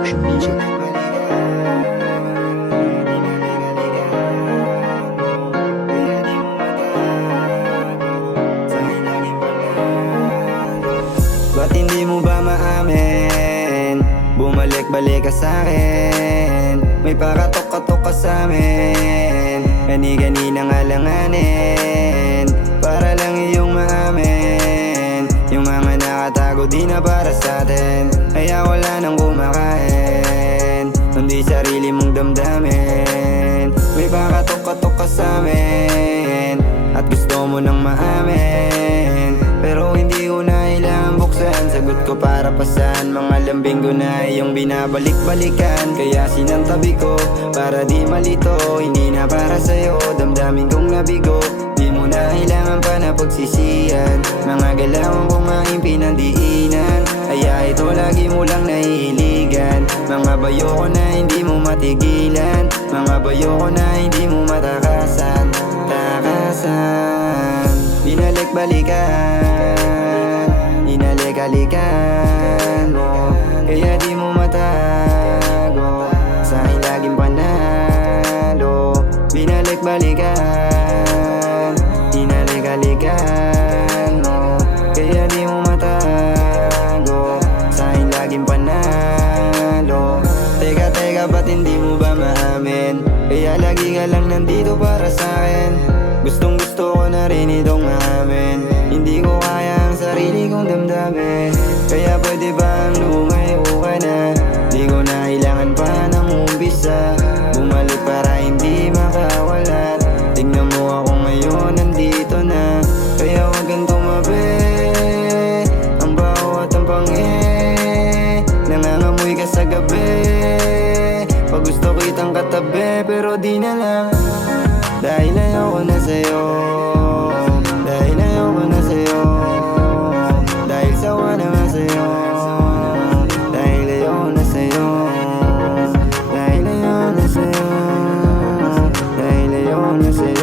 Action Music. Ba't hindi mo ba maamin? Bumalik-balik ka sa'kin. May pakatok-katok ka sa'min. Gani-ganinang alanganin para lang iyong maamin. Yung mga nakatago di na para sa'tin, kaya wala nang kumakain, kundi sarili mong damdamin. May pakatok-katok ka sa'min at gusto mo nang maamin, pero hindi ko na ilang buksan. Sagot ko para pasan, mga lambing ko na iyong binabalik-balikan. Kaya sinantabi ko para di malito, hindi na para sa'yo, damdamin kong nabigo. Di mo na kailangan pa na pagsisiyan, mga galawan ko nga yung pinandiinan. Kaya ito lagi mo lang nahihiligan, mga bayo ko na hindi mo matigilan, mga bayo ko na hindi mo matakasan. Binalik-balikan, inalik-alikan mo, kaya di mo matago, sa'kin laging panalo. Binalik-balikan, inalik-alikan mo, kaya di mo matago, sa'kin laging panalo. Teka, ba't hindi mo ba maamin? Kaya lagi ka lang nandito para sa'kin. Gustong gusto ko na rin itong maamin. Hindi ko kaya ang sarili kong damdamin, kaya pwede bang lumayo ka na? Di ko na kailangan pa ng umpisa, bumalik para hindi makawala. Tingnan mo ako ngayon, nandito na, kaya wag kang tumabi. Ang baho at ang pangi, nangangamoy ka sa gabi. Pag gusto kitang katabi, pero di na lang, dahil ayoko na sa'yo, dahil ayoko na sa'yo, dahil sawa naman sa'yo, dahil ayoko na sa'yo, dahil ayoko na sa'yo, dahil ayoko na sa'yo.